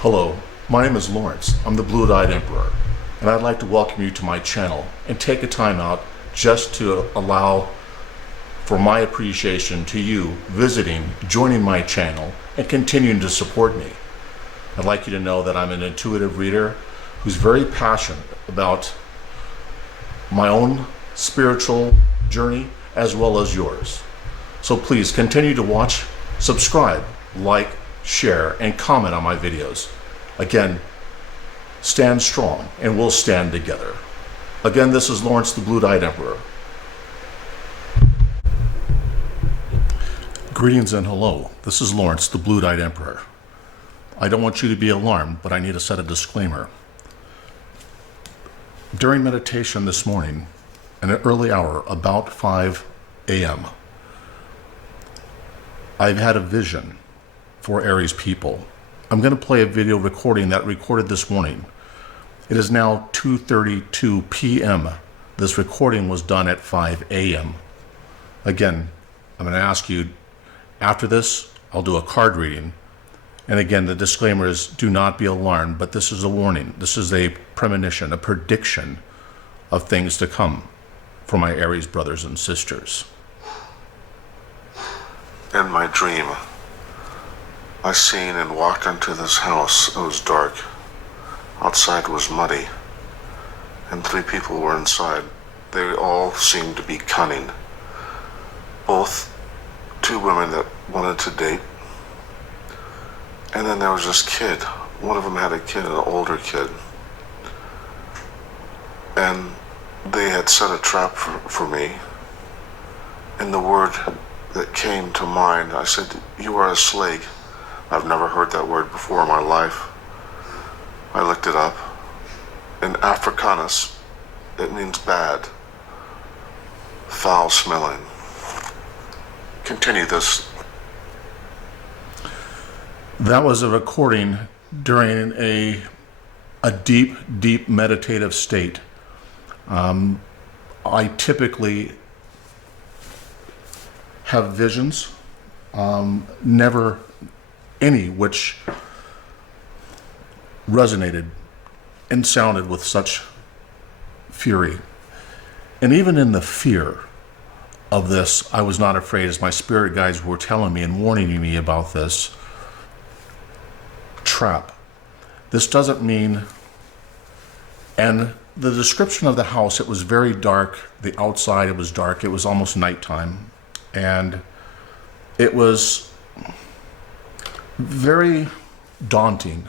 Hello, my name is Lawrence. I'm the Blue-Eyed Emperor, and I'd like to welcome you to my channel and take a time out just to allow for my appreciation to you visiting, joining my channel, and continuing to support me. I'd like you to know that I'm an intuitive reader who's very passionate about my own spiritual journey as well as yours. So please continue to watch, subscribe, like, share, and comment on my videos. Again, stand strong and we'll stand together. Again, this is Lawrence the Blue-Eyed Emperor. Greetings and hello. This is Lawrence the Blue-Eyed Emperor. I don't want you to be alarmed, but I need to set a disclaimer. During meditation this morning, in an early hour, about 5 a.m., I've had a vision for Aries people. I'm going to play a video recording that recorded this morning. It is now 2:32 p.m. This recording was done at 5 a.m. Again, I'm going to ask you, after this, I'll do a card reading. And again, the disclaimer is, do not be alarmed, but this is a warning. This is a premonition, a prediction of things to come for my Aries brothers and sisters. In my dream, I seen and walked into this house. It was dark. Outside was muddy, and 3 people were inside. They all seemed to be cunning. Both 2 women that wanted to date, and then there was this kid. One of them had a kid, an older kid, and they had set a trap for me. And the word that came to mind, I said, "You are a slag." I've never heard that word before in my life. I looked it up. In Africana, it means bad, foul smelling. Continue this. That was a recording during a deep, deep meditative state. I typically have visions, never any which resonated and sounded with such fury. And even in the fear of this, I was not afraid, as my spirit guides were telling me and warning me about this trap. This doesn't mean, and the description of the house, it was very dark. The outside, it was dark. It was almost nighttime. And it was very daunting.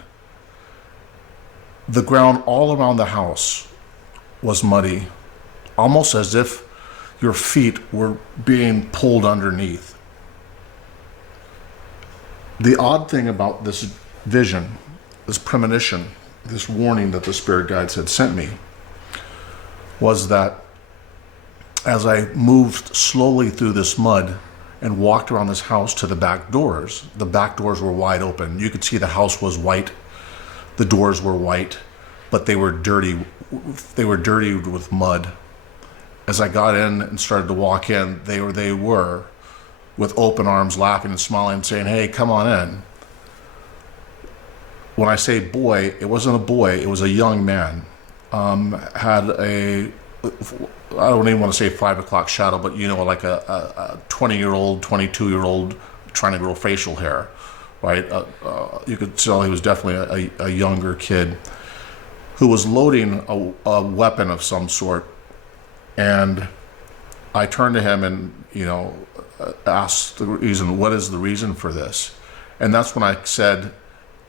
The ground all around the house was muddy, almost as if your feet were being pulled underneath. The odd thing about this vision, this premonition, this warning that the spirit guides had sent me, was that as I moved slowly through this mud and walked around this house to the back doors were wide open. You could see the house was white, the doors were white, but they were dirty. They were dirtied with mud. As I got in and started to walk in, they were with open arms, laughing and smiling and saying, "Hey, come on in." When I say boy, it wasn't a boy, it was a young man. Had a, I don't even want to say 5 o'clock shadow, but you know, like a 20-year-old, 22-year-old trying to grow facial hair, right? You could tell he was definitely a younger kid who was loading a weapon of some sort. And I turned to him and, asked the reason, what is the reason for this? And that's when I said,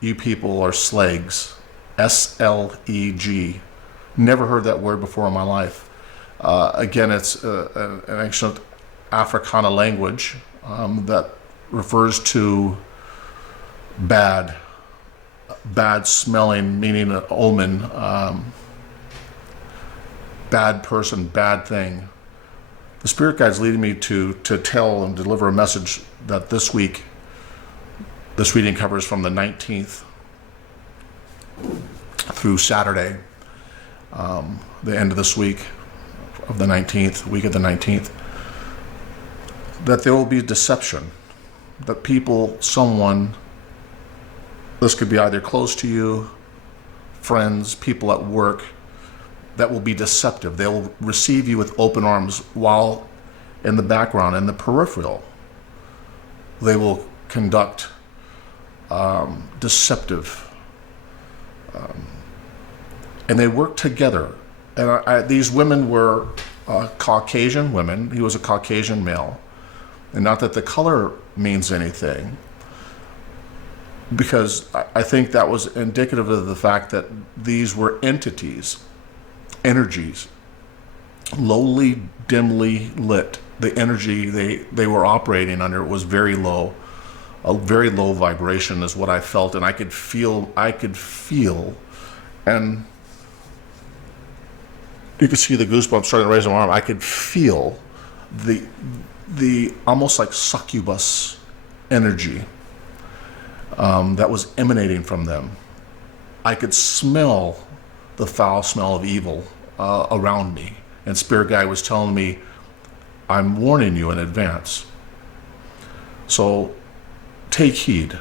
"You people are slags, S-L-E-G. Never heard that word before in my life. Again, it's an ancient Africana language that refers to bad smelling, meaning an omen, bad person, bad thing. The spirit guide's leading me to tell and deliver a message that this week, this reading covers from the 19th through Saturday, the end of this week of the 19th, week of the 19th, that there will be deception, that someone This could be either close to you, friends, people at work, that will be deceptive. They will receive you with open arms while in the background, in the peripheral, they will conduct deceptive, and they work together. And these women were Caucasian women. He was a Caucasian male. And not that the color means anything, because I think that was indicative of the fact that these were entities, energies, lowly, dimly lit. The energy they were operating under was very low. A very low vibration is what I felt, and I could feel, and you could see the goosebumps starting to raise my arm. I could feel the almost like succubus energy that was emanating from them. I could smell the foul smell of evil around me, and Spirit Guide was telling me, I'm warning you in advance. So take heed.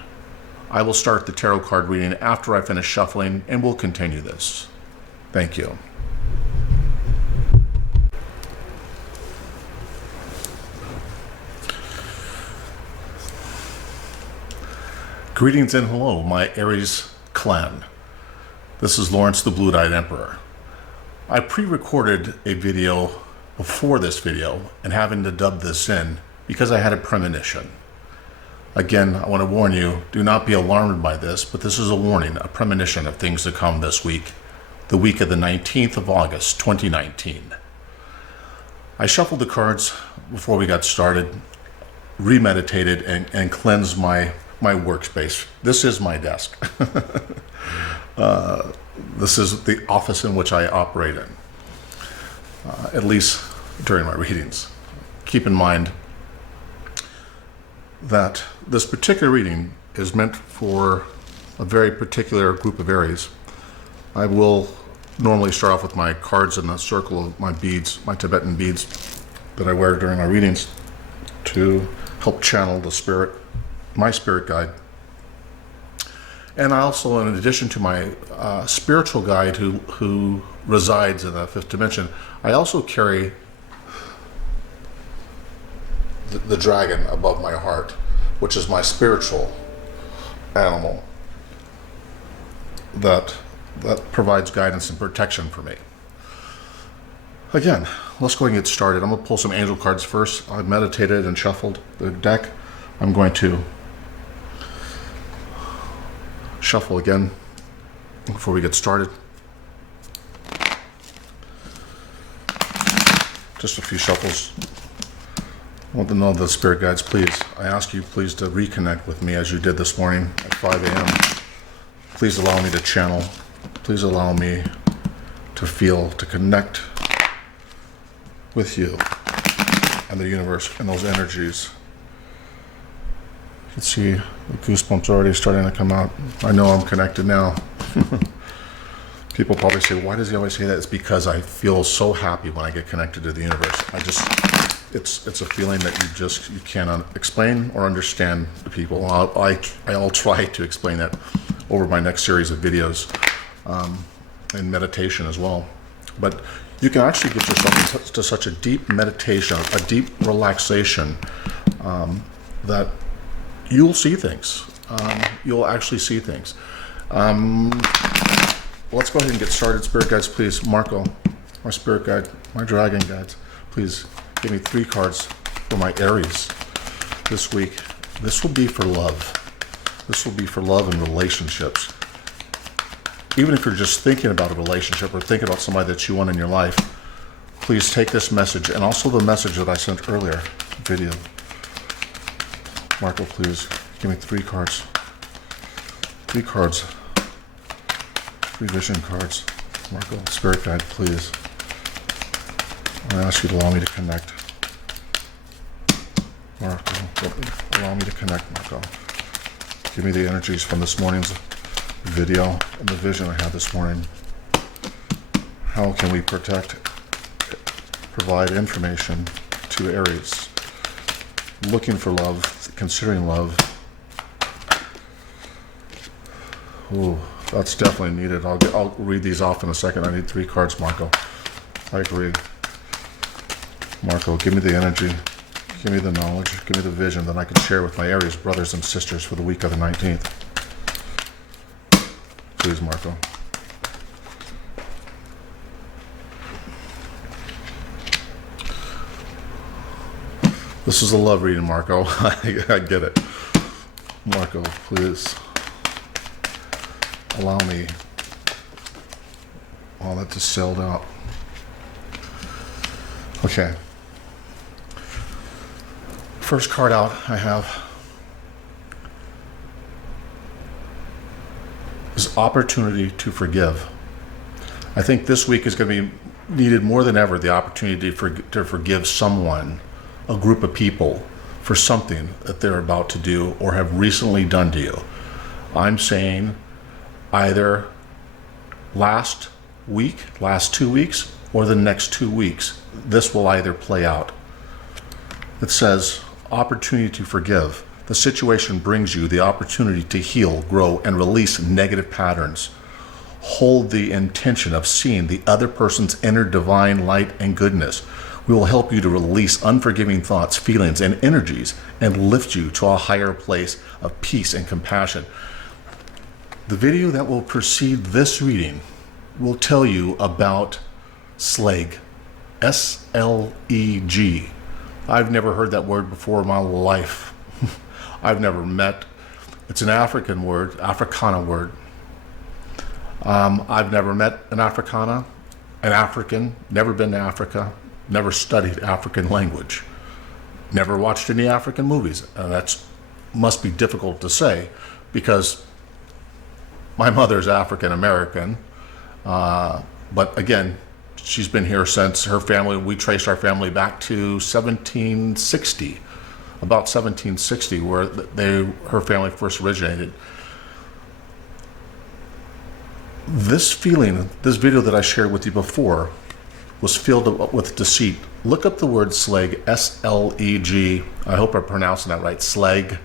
I will start the tarot card reading after I finish shuffling, and we'll continue this. Thank you. Greetings and hello, my Aries clan. This is Lawrence the Blue-Eyed Emperor. I pre-recorded a video before this video and having to dub this in because I had a premonition. Again, I want to warn you, do not be alarmed by this, but this is a warning, a premonition of things to come this week, the week of the 19th of August, 2019. I shuffled the cards before we got started, remeditated, and cleansed my workspace. This is my desk. This is the office in which I operate in, at least during my readings. Keep in mind that this particular reading is meant for a very particular group of Aries. I will normally start off with my cards in the circle of my beads, my Tibetan beads that I wear during my readings to help channel the spirit, my spirit guide. And I also, in addition to my spiritual guide who resides in the fifth dimension, I also carry the dragon above my heart, which is my spiritual animal that provides guidance and protection for me. Again, let's go ahead and get started. I'm going to pull some angel cards first. I've meditated and shuffled the deck. I'm going to shuffle again before we get started. Just a few shuffles. I want to know the spirit guides, please. I ask you, please, to reconnect with me as you did this morning at 5 a.m. Please allow me to channel. Please allow me to feel, to connect with you and the universe and those energies. You can see the goosebumps already starting to come out. I know I'm connected now. People probably say, why does he always say that? It's because I feel so happy when I get connected to the universe. It's a feeling that you cannot explain or understand to people. I'll try to explain that over my next series of videos and meditation as well. But you can actually get yourself to such a deep meditation, a deep relaxation, that you'll see things. You'll actually see things. Let's go ahead and get started. Spirit guides, please. Marco, my spirit guide, my dragon guides, please give me 3 cards for my Aries this week. This will be for love. This will be for love and relationships. Even if you're just thinking about a relationship or thinking about somebody that you want in your life, please take this message and also the message that I sent earlier, video. Marco, please give me 3 cards. 3 cards. 3 vision cards. Marco, spirit guide, please. I ask you to allow me to connect. Marco, allow me to connect, Marco. Give me the energies from this morning's video and the vision I had this morning. How can we protect, provide information to Aries? Looking for love, considering love. Ooh, that's definitely needed. I'll read these off in a second. I need 3 cards, Marco. I agree. Marco, give me the energy. Give me the knowledge. Give me the vision that I can share with my Aries brothers and sisters for the week of the 19th. Please, Marco. This is a love reading, Marco. I get it. Marco, please allow me. Oh, that just sailed out. Okay. First card out I have is opportunity to forgive. I think this week is going to be needed more than ever, the opportunity to forgive someone, a group of people, for something that they're about to do or have recently done to you. I'm saying either last week, last 2 weeks, or the next 2 weeks, this will either play out. It says, opportunity to forgive. The situation brings you the opportunity to heal, grow, and release negative patterns. Hold the intention of seeing the other person's inner divine light and goodness. We will help you to release unforgiving thoughts, feelings, and energies and lift you to a higher place of peace and compassion. The video that will precede this reading will tell you about SLEG. S-L-E-G. I've never heard that word before in my life. I've never met. It's an African word, Africana word. I've never met an Africana, an African, never been to Africa, never studied African language, never watched any African movies. That must be difficult to say because my mother's African American, but again, she's been here since her family, we traced our family back to 1760, about 1760, where her family first originated. This feeling, this video that I shared with you before, was filled with deceit. Look up the word SLEG, S-L-E-G. I hope I'm pronouncing that right. SLEG.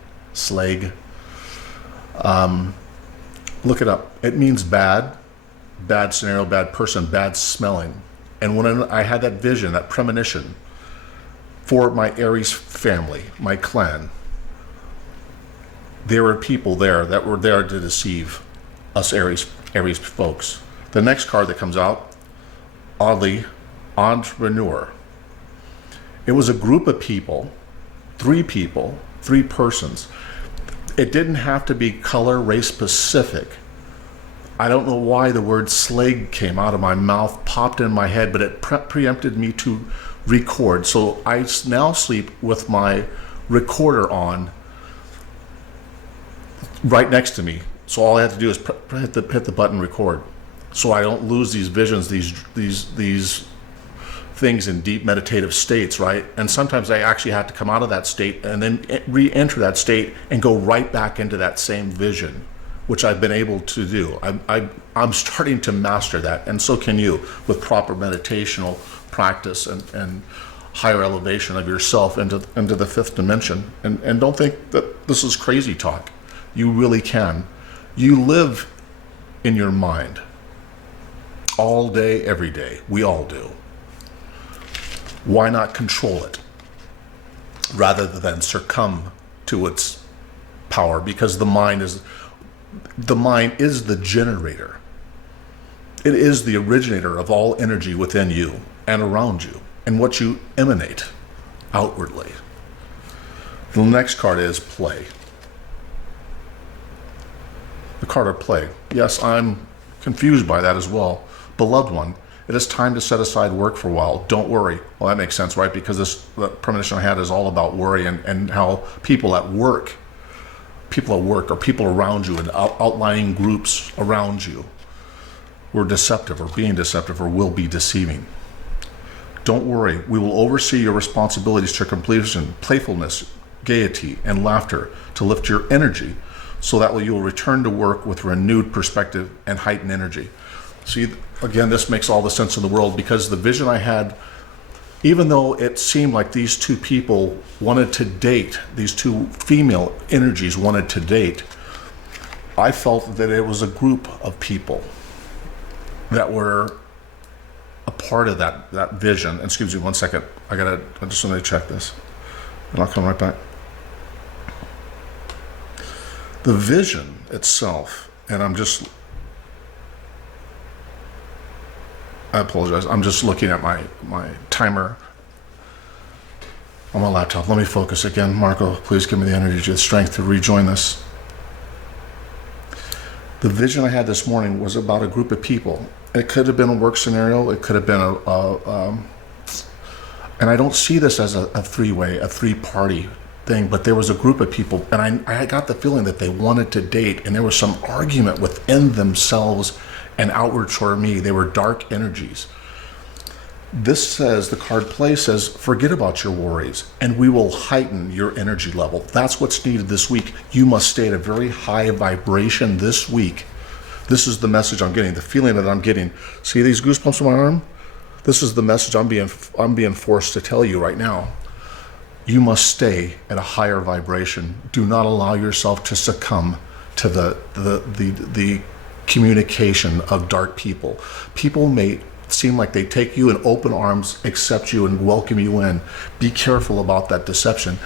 Look it up. It means bad scenario, bad person, bad smelling. And when I had that vision, that premonition for my Aries family, my clan, there were people there that were there to deceive us Aries folks. The next card that comes out, oddly, entrepreneur. It was a group of people, 3 persons. It didn't have to be color, race specific. I don't know why the word SLEG came out of my mouth, popped in my head, but it preempted me to record. So I now sleep with my recorder on right next to me. So all I have to do is hit the button record. So I don't lose these visions, these things in deep meditative states, right? And sometimes I actually have to come out of that state and then re-enter that state and go right back into that same vision, which I've been able to do. I'm starting to master that, and so can you, with proper meditational practice and higher elevation of yourself into the 5th dimension. And don't think that this is crazy talk. You really can. You live in your mind all day, every day. We all do. Why not control it rather than succumb to its power? Because the mind is the generator. It is the originator of all energy within you and around you and what you emanate outwardly. The next card is play. The card of play. Yes, I'm confused by that as well. Beloved one, it is time to set aside work for a while. Don't worry. Well, that makes sense, right? Because the premonition I had is all about worry and how people at work or people around you and outlying groups around you were deceptive or being deceptive or will be deceiving. Don't worry. We will oversee your responsibilities to completion, playfulness, gaiety, and laughter to lift your energy so that way you will return to work with renewed perspective and heightened energy. See, again, this makes all the sense in the world because the vision I had, even though it seemed like these 2 people wanted to date, these 2 female energies wanted to date, I felt that it was a group of people that were a part of that vision. Excuse me 1 second. I just want to check this, and I'll come right back. The vision itself, and I apologize. I'm just looking at my timer on my laptop. Let me focus again. Marco, please give me the energy, the strength to rejoin this. The vision I had this morning was about a group of people. It could have been a work scenario. It could have been and I don't see this as a three-way, a three-party thing, but there was a group of people, and I got the feeling that they wanted to date, and there was some argument within themselves and outward toward me. They were dark energies. This says, the card play says, forget about your worries, and we will heighten your energy level. That's what's needed this week. You must stay at a very high vibration this week. This is the message I'm getting, the feeling that I'm getting. See these goosebumps on my arm? This is the message I'm being forced to tell you right now. You must stay at a higher vibration. Do not allow yourself to succumb to the communication of dark people. People may seem like they take you in open arms, accept you, and welcome you in. Be careful about that deception.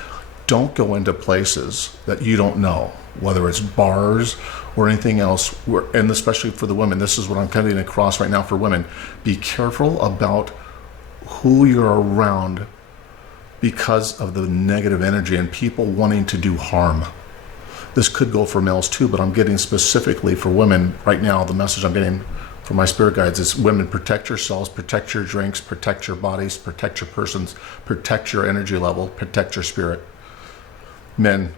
Don't go into places that you don't know, whether it's bars or anything else, and especially for the women. This is what I'm cutting across right now for women. Be careful about who you're around because of the negative energy and people wanting to do harm. This could go for males too, but I'm getting specifically for women right now. The message I'm getting from my spirit guides is, women, protect yourselves, protect your drinks, protect your bodies, protect your persons, protect your energy level, protect your spirit. Men,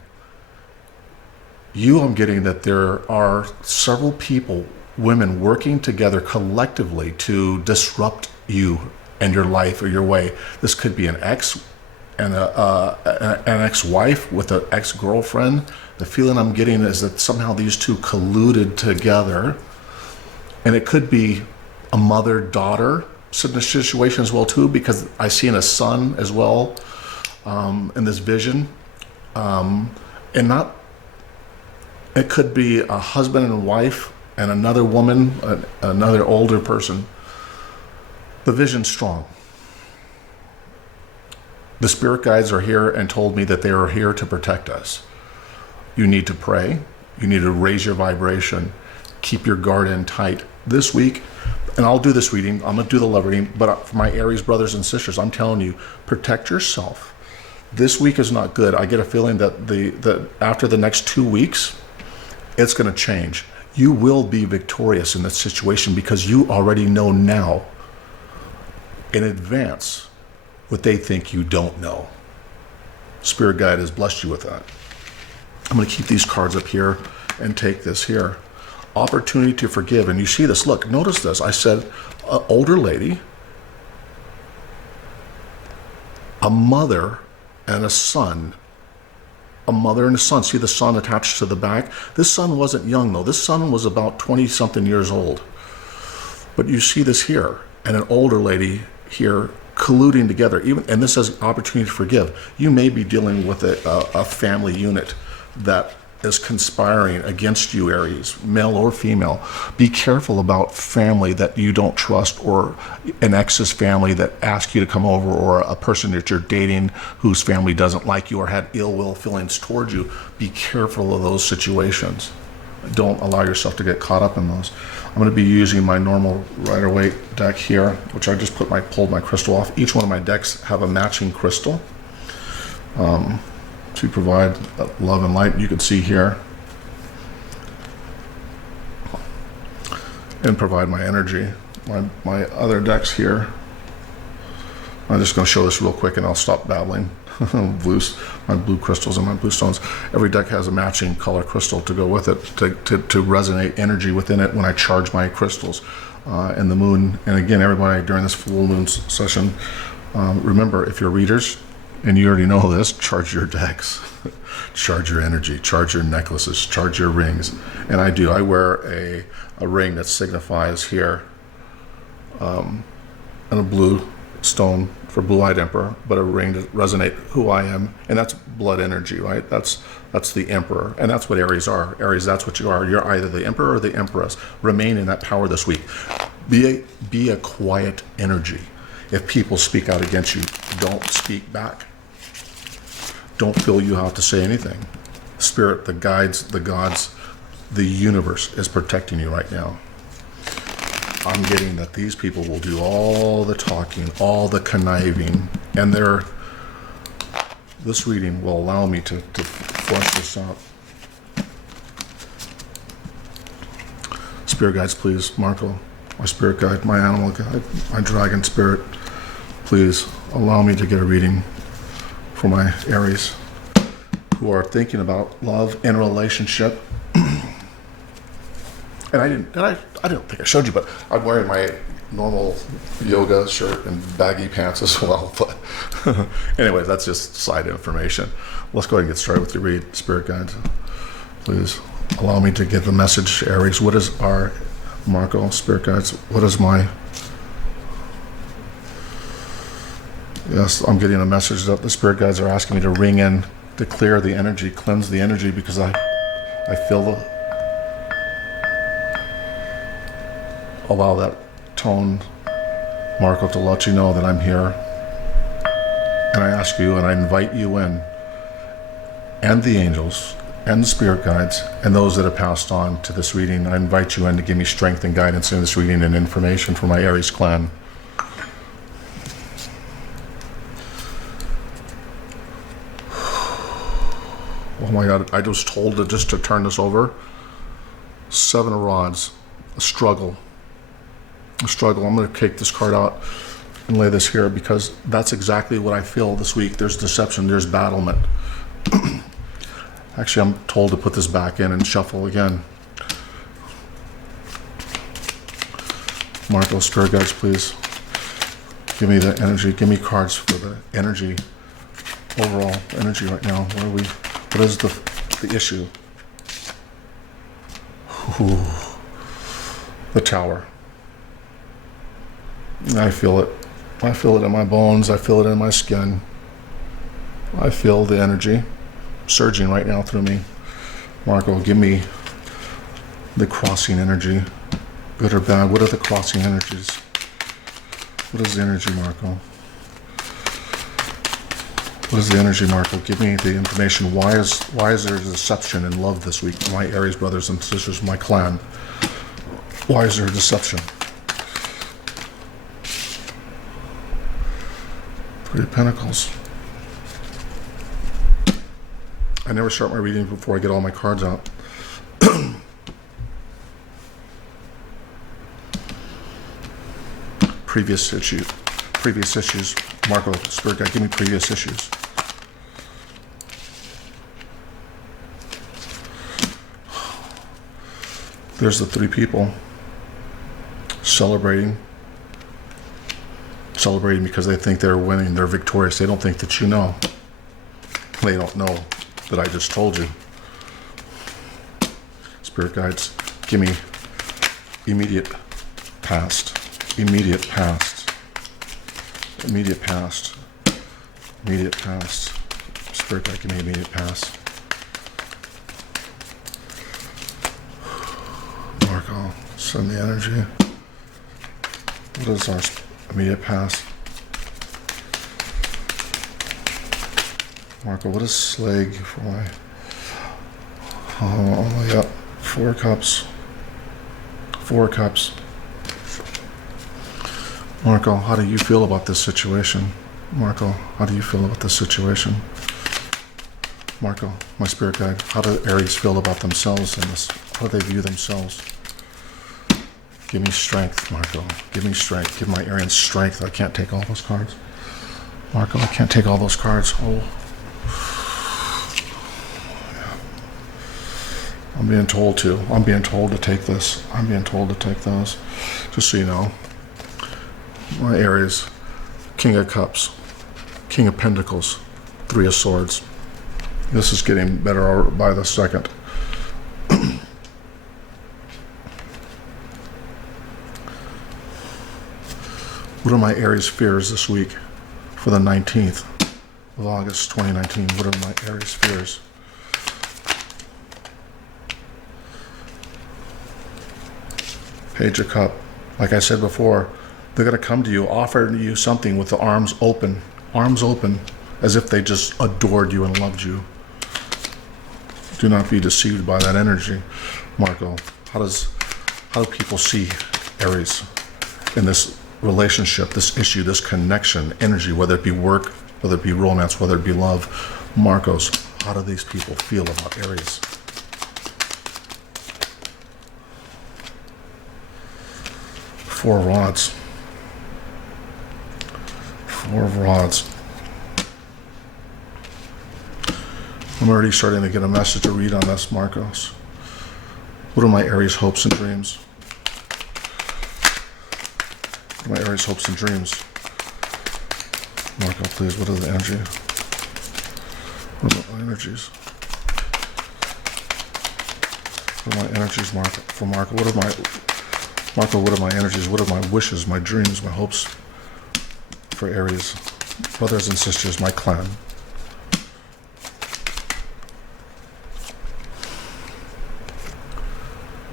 I'm getting that there are several people, women, working together collectively to disrupt you and your life or your way. This could be an ex and an ex-wife with an ex-girlfriend. The feeling I'm getting is that somehow these two colluded together. And it could be a mother-daughter situation as well too, because I see a son as well in this vision. It could be a husband and wife and another woman, another older person. The vision's strong. The spirit guides are here and told me that they are here to protect us. You need to pray. You need to raise your vibration. Keep your guard in tight this week. And I'll do this reading. I'm going to do the love reading. But for my Aries brothers and sisters, I'm telling you, protect yourself. This week is not good. I get a feeling that after the next 2 weeks, it's going to change. You will be victorious in this situation because you already know now in advance what they think you don't know. Spirit guide has blessed you with that. I'm going to keep these cards up here and take this here. Opportunity to forgive. And you see this. Look, notice this. I said, an older lady, a mother and a son. A mother and a son. See the son attached to the back? This son wasn't young though. This son was about 20-something years old. But you see this here. And an older lady here colluding together. And this says opportunity to forgive. You may be dealing with a family unit that is conspiring against you, Aries, male or female. Be careful about family that you don't trust, or an ex's family that asks you to come over, or a person that you're dating whose family doesn't like you or had ill will feelings towards you. Be careful of those situations. Don't allow yourself to get caught up in those. I'm going to be using my normal Rider-Waite deck here, which I just pulled my crystal off. Each one of my decks have a matching crystal. To provide love and light, you can see here, and provide my energy. My other decks here, I'm just going to show this real quick and I'll stop babbling. My blue crystals and my blue stones. Every deck has a matching color crystal to go with it, to resonate energy within it when I charge my crystals. And the moon, and again, everybody during this full moon session, remember, if you're readers, and you already know this, charge your decks, charge your energy, charge your necklaces, charge your rings. And I do. I wear a ring that signifies here, and a blue stone for blue-eyed emperor, but a ring to resonate who I am, and that's blood energy, right? That's the emperor, and that's what Aries are. Aries, that's what you are. You're either the emperor or the empress. Remain in that power this week. Be a quiet energy. If people speak out against you, don't speak back. Don't feel you have to say anything. Spirit, the guides, the gods, the universe is protecting you right now. I'm getting that these people will do all the talking, all the conniving, and this reading will allow me to flush this out. Spirit guides, please, Marco, my spirit guide, my animal guide, my dragon spirit, please allow me to get a reading for my Aries who are thinking about love and relationship. And I don't think I showed you, but I'm wearing my normal yoga shirt and baggy pants as well. But anyway, that's just side information. Let's go ahead and get started with your read, spirit guides. Please allow me to give the message, Aries. What is our Marco, spirit guides? What is my... Yes, I'm getting a message that the spirit guides are asking me to ring in, to clear the energy, cleanse the energy, because I feel the... Allow that tone, Marco, to let you know that I'm here. And I ask you and I invite you in, and the angels, and the spirit guides, and those that have passed on to this reading. I invite you in to give me strength and guidance in this reading and information for my Aries clan. Oh my God, I was told just to turn this over. 7 of Rods, a struggle. I'm going to take this card out and lay this here because that's exactly what I feel this week. There's deception, there's battlement. Actually, I'm told to put this back in and shuffle again. Marco, spirit guides, please. Give me the energy, give me cards for the energy, overall energy right now. What is the issue? Ooh, the Tower. I feel it. I feel it in my bones. I feel it in my skin. I feel the energy surging right now through me. Marco, give me the crossing energy. Good or bad? What are the crossing energies? What is the energy, Marco? What is the energy, Marco? Give me the information. Why is there deception in love this week? My Aries brothers and sisters, my clan. Why is there deception? 3 of Pentacles. I never start my reading before I get all my cards out. Previous issues. Marco, spirit guide, give me previous issues. There's the 3 people celebrating because they think they're winning, they're victorious. They don't think that you know. They don't know that I just told you. Spirit guides, give me immediate past. Spirit guide, give me immediate past. Marco, send the energy. What is our immediate past? Marco, what is Slag for my... Oh, yeah. 4 cups. Marco, how do you feel about this situation? Marco, my spirit guide, how do Aries feel about themselves in this? How do they view themselves? Give me strength, Marco. Give me strength. Give my Arian strength. I can't take all those cards. Marco, I can't take all those cards. Oh. Yeah. I'm being told to. I'm being told to take this. I'm being told to take those. Just so you know. My Aries, King of Cups, King of Pentacles, 3 of Swords. This is getting better by the second. What are my Aries fears this week for the 19th of August, 2019? What are my Aries fears? Page of Cup. Like I said before, they're going to come to you, offer you something with the arms open, as if they just adored you and loved you. Do not be deceived by that energy, Marco. How do people see Aries in this relationship, this issue, this connection, energy, whether it be work, whether it be romance, whether it be love? Marcos, how do these people feel about Aries? Four of Rods. Four of Rods. I'm already starting to get a message to read on this, Marcos. What are my Aries hopes and dreams? What are my Aries hopes and dreams? Marco, please, what are the energy? What are my energies? What are my energies, Marco? For Marco, what are my energies? What are my wishes, my dreams, my hopes for Aries? Brothers and sisters, my clan.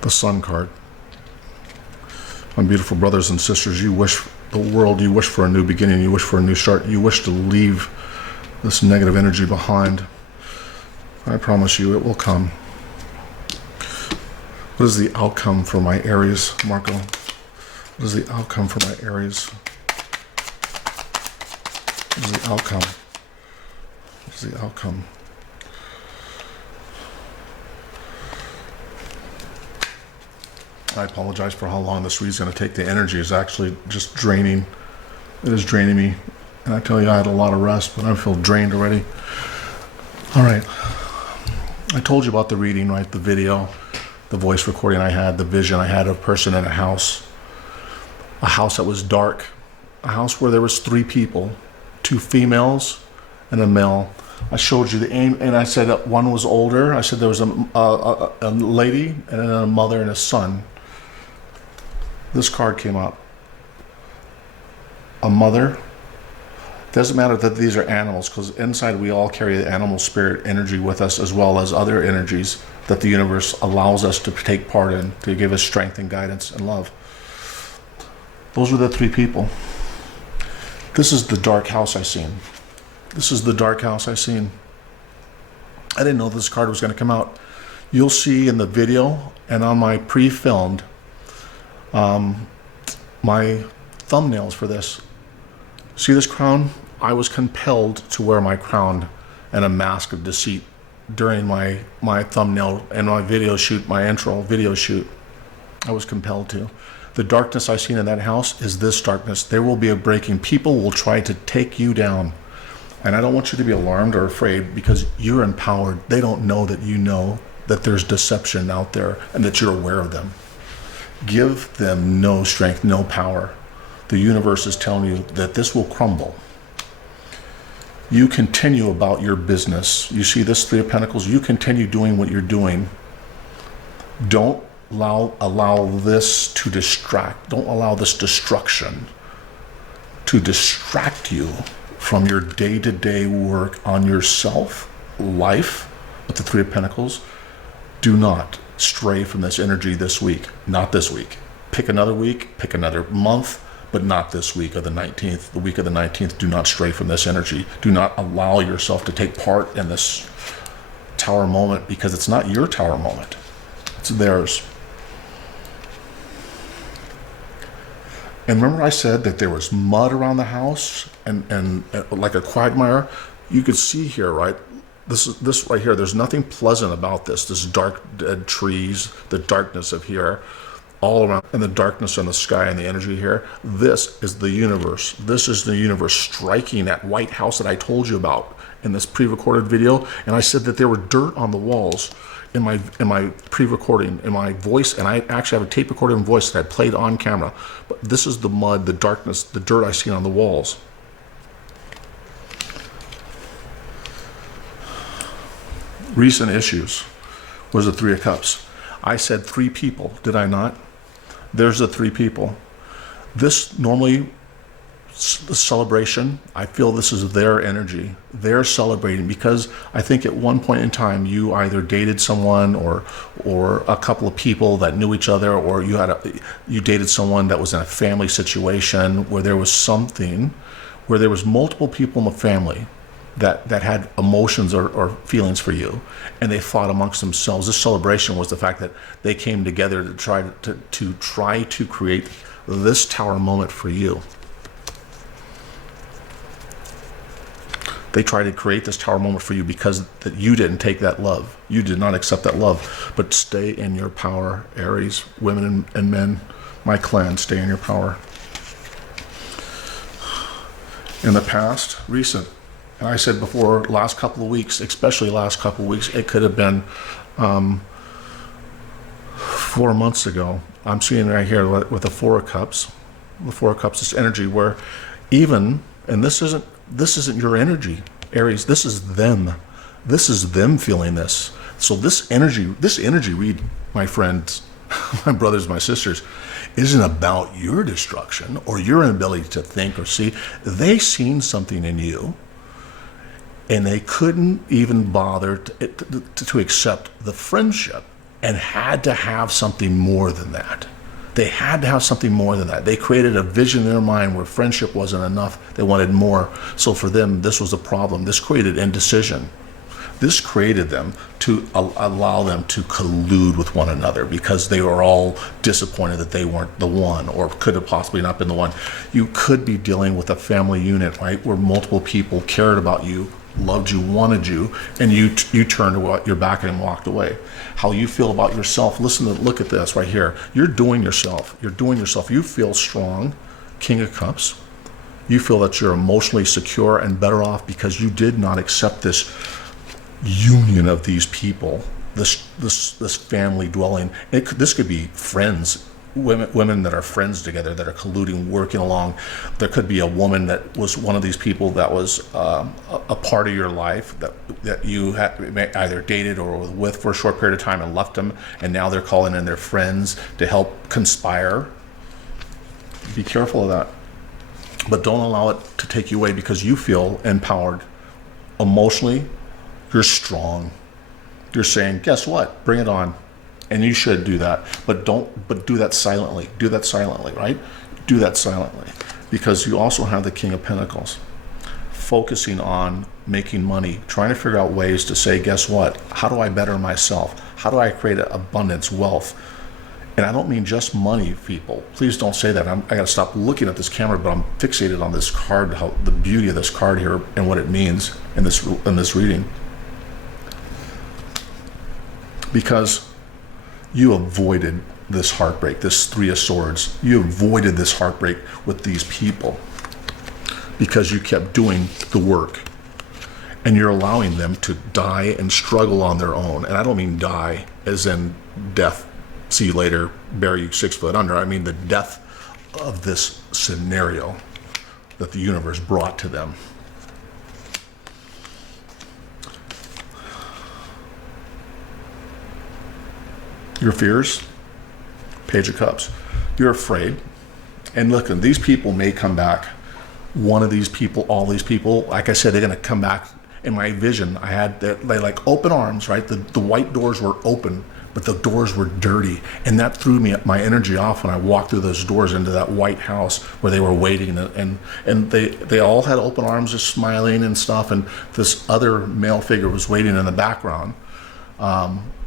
The Sun card. My beautiful brothers and sisters, you wish the world, you wish for a new beginning, you wish for a new start, you wish to leave this negative energy behind. I promise you it will come. What is the outcome for my Aries, Marco? What is the outcome for my Aries? What is the outcome? What is the outcome? I apologize for how long this read's going to take. The energy is actually just draining. It is draining me. And I tell you, I had a lot of rest, but I feel drained already. All right. I told you about the reading, right? The video, the voice recording I had, the vision I had of a person in a house that was dark, a house where there was 3 people, 2 females and a male. I showed you the aim, and I said that one was older. I said there was a lady and then a mother and a son. This card came up. A mother. Doesn't matter that these are animals, because inside we all carry the animal spirit energy with us, as well as other energies that the universe allows us to take part in, to give us strength and guidance and love. Those were the 3 people. This is the dark house I seen. This is the dark house I seen. I didn't know this card was going to come out. You'll see in the video and on my pre-filmed my thumbnails for this. See this crown? I was compelled to wear my crown and a mask of deceit during my thumbnail and my video shoot, my intro video shoot. I was compelled to. The darkness I seen in that house is this darkness. There will be a breaking. People will try to take you down. And I don't want you to be alarmed or afraid, because you're empowered. They don't know that there's deception out there and that you're aware of them. Give them no strength, no power. The universe is telling you that this will crumble. You continue about your business. You see this 3 of Pentacles? You continue doing what you're doing. Don't allow this to distract. Don't allow this destruction to distract you from your day-to-day work on yourself, life, with the 3 of Pentacles. Do not stray from this energy this week. Not this week. Pick another week, pick another month, but not this week of the 19th. The week of the 19th, do not stray from this energy. Do not allow yourself to take part in this tower moment, because it's not your tower moment. It's theirs. And remember I said that there was mud around the house and like a quagmire? You could see here, right? This right here, there's nothing pleasant about this dark dead trees, the darkness of here, all around, and the darkness in the sky and the energy here. This is the universe. This is the universe striking that white house that I told you about in this pre-recorded video. And I said that there were dirt on the walls in my pre-recording, in my voice, and I actually have a tape recorded voice that I played on camera. But this is the mud, the darkness, the dirt I see on the walls. Recent issues was the 3 of Cups. I said 3 people, did I not? There's the 3 people. This normally the celebration, I feel this is their energy. They're celebrating because I think at one point in time you either dated someone or a couple of people that knew each other, or you dated someone that was in a family situation where there was something, where there was multiple people in the family that had emotions or feelings for you, and they fought amongst themselves. This celebration was the fact that they came together to try to create this tower moment for you. They tried to create this tower moment for you because that you didn't take that love. You did not accept that love. But stay in your power, Aries, women and men, my clan, stay in your power. In the past, recent, and I said before, last couple of weeks, especially last couple of weeks, it could have been 4 months ago. I'm seeing right here with the Four of Cups. The Four of Cups, this energy where even, and this isn't your energy, Aries, this is them. This is them feeling this. So this energy read, my friends, my brothers, my sisters, isn't about your destruction or your inability to think or see. They seen something in you, and they couldn't even bother to accept the friendship, and had to have something more than that. They had to have something more than that. They created a vision in their mind where friendship wasn't enough. They wanted more. So for them, this was a problem. This created indecision. This created them to allow them to collude with one another because they were all disappointed that they weren't the one, or could have possibly not been the one. You could be dealing with a family unit, right, where multiple people cared about you, loved you, wanted you, and you turned your back and walked away. How you feel about yourself, look at this right here. You're doing yourself. You feel strong, King of Cups. You feel that you're emotionally secure and better off because you did not accept this union of these people, this family dwelling. This could be friends, women that are friends together, that are colluding, working along. There could be a woman that was one of these people that was a part of your life that you had either dated or were with for a short period of time and left them, and now they're calling in their friends to help conspire. Be careful of that. But don't allow it to take you away because you feel empowered. Emotionally, you're strong. You're saying, guess what? Bring it on. And you should do that, but do that silently. Do that silently, right? Do that silently, because you also have the King of Pentacles, focusing on making money, trying to figure out ways to say, guess what? How do I better myself? How do I create abundance, wealth? And I don't mean just money, people. Please don't say that. I got to stop looking at this camera, but I'm fixated on this card, how the beauty of this card here and what it means in this reading, because you avoided this heartbreak, this Three of Swords. You avoided this heartbreak with these people because you kept doing the work, and you're allowing them to die and struggle on their own. And I don't mean die as in death, see you later, bury you 6 foot under. I mean the death of this scenario that the universe brought to them. Your fears, Page of Cups. You're afraid. And look, these people may come back. One of these people, all these people, like I said, they're going to come back. In my vision, I had they like open arms, right? The white doors were open, but the doors were dirty. And that threw my energy off when I walked through those doors into that white house where they were waiting. And they all had open arms, just smiling and stuff. And this other male figure was waiting in the background.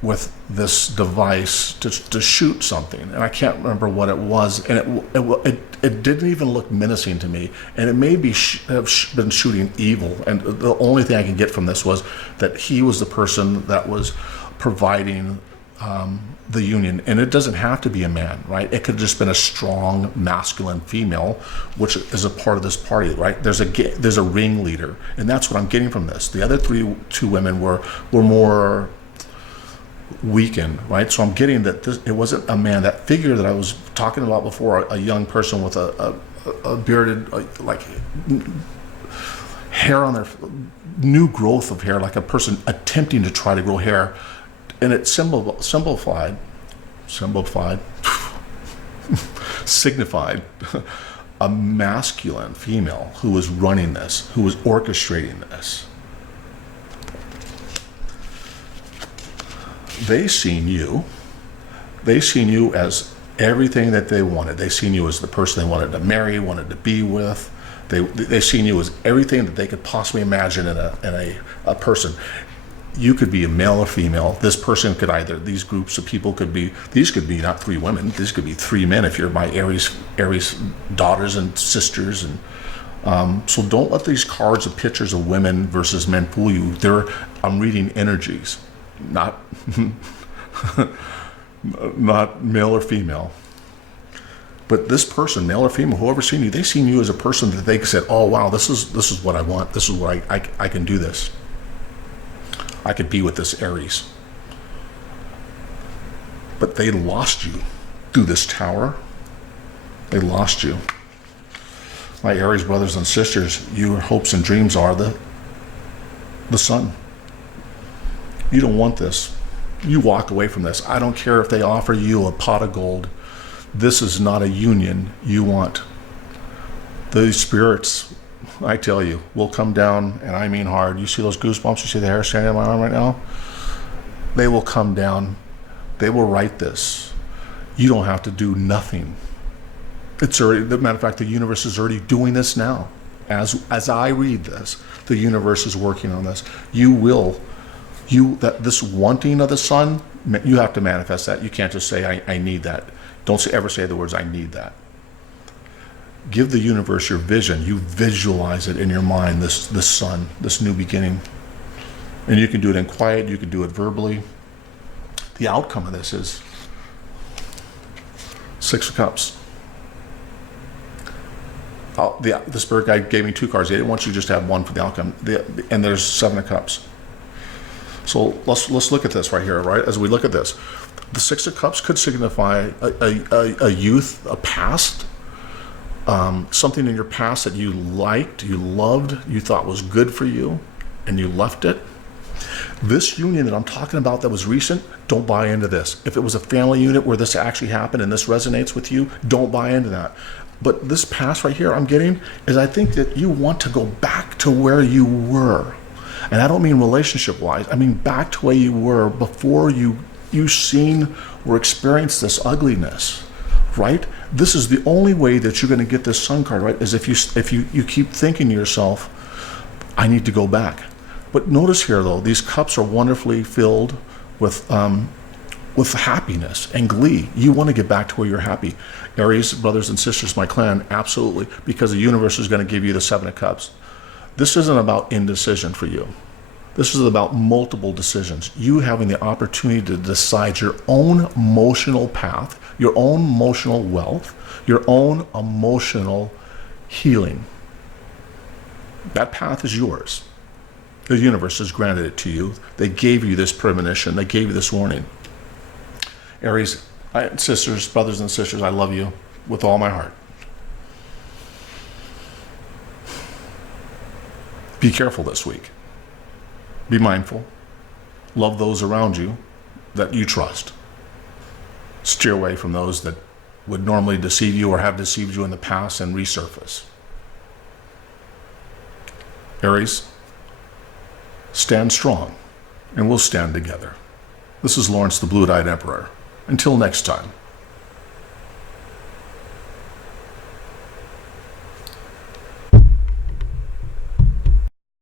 With this device to shoot something, and I can't remember what it was, and it didn't even look menacing to me, and it may be have been shooting evil. And the only thing I can get from this was that he was the person that was providing the union, and it doesn't have to be a man, right? It could have just been a strong masculine female, which is a part of this party, right? There's a ringleader, and that's what I'm getting from this. The other two women were more weakened, right? So I'm getting that it wasn't a man. That figure that I was talking about before, a young person with a bearded, like hair on their new growth of hair, like a person attempting to try to grow hair, and it signified a masculine female who was running this, who was orchestrating this. They seen you as everything that they wanted. They seen you as the person they wanted to marry, wanted to be with. They seen you as everything that they could possibly imagine in a person. You could be a male or female. This person could either, these groups of people could be, these could be not 3 women, these could be 3 men if you're my Aries daughters and sisters. And so don't let these cards of pictures of women versus men fool you. I'm reading energies, not not male or female. But this person, male or female, whoever's seen you, they seen you as a person that they said, oh wow, this is what I want. This is what I can do this. I could be with this Aries. But they lost you through this tower. They lost you. My Aries brothers and sisters, your hopes and dreams are the sun. You don't want this. You walk away from this. I don't care if they offer you a pot of gold. This is not a union you want. These spirits, I tell you, will come down, and I mean hard. You see those goosebumps? You see the hair standing on my arm right now? They will come down. They will write this. You don't have to do nothing. It's already, as a matter of fact, the universe is already doing this now. As I read this, the universe is working on this. This wanting of the sun, you have to manifest that. You can't just say, I need that. Don't ever say the words, I need that. Give the universe your vision. You visualize it in your mind, this sun, this new beginning. And you can do it in quiet, you can do it verbally. The outcome of this is 6 of Cups. The Spirit Guide gave me 2 cards. They didn't want you to just have one for the outcome. And there's 7 of Cups. So let's look at this right here, right? As we look at this, the 6 of Cups could signify a youth, a past, something in your past that you liked, you loved, you thought was good for you, and you left it. This union that I'm talking about that was recent, don't buy into this. If it was a family unit where this actually happened and this resonates with you, don't buy into that. But this past right here I'm getting is I think that you want to go back to where you were. And I don't mean relationship-wise. I mean back to where you were before you seen or experienced this ugliness, right? This is the only way that you're going to get this sun card, right? Is if you keep thinking to yourself, I need to go back. But notice here, though, these cups are wonderfully filled with happiness and glee. You want to get back to where you're happy. Aries, brothers and sisters, my clan, absolutely, because the universe is going to give you the 7 of Cups. This isn't about indecision for you. This is about multiple decisions. You having the opportunity to decide your own emotional path, your own emotional wealth, your own emotional healing. That path is yours. The universe has granted it to you. They gave you this premonition. They gave you this warning. Aries, sisters, brothers and sisters, I love you with all my heart. Be careful this week. Be mindful. Love those around you that you trust. Steer away from those that would normally deceive you or have deceived you in the past and resurface. Aries, stand strong and we'll stand together. This is Lawrence, the Blue-Eyed Emperor. Until next time.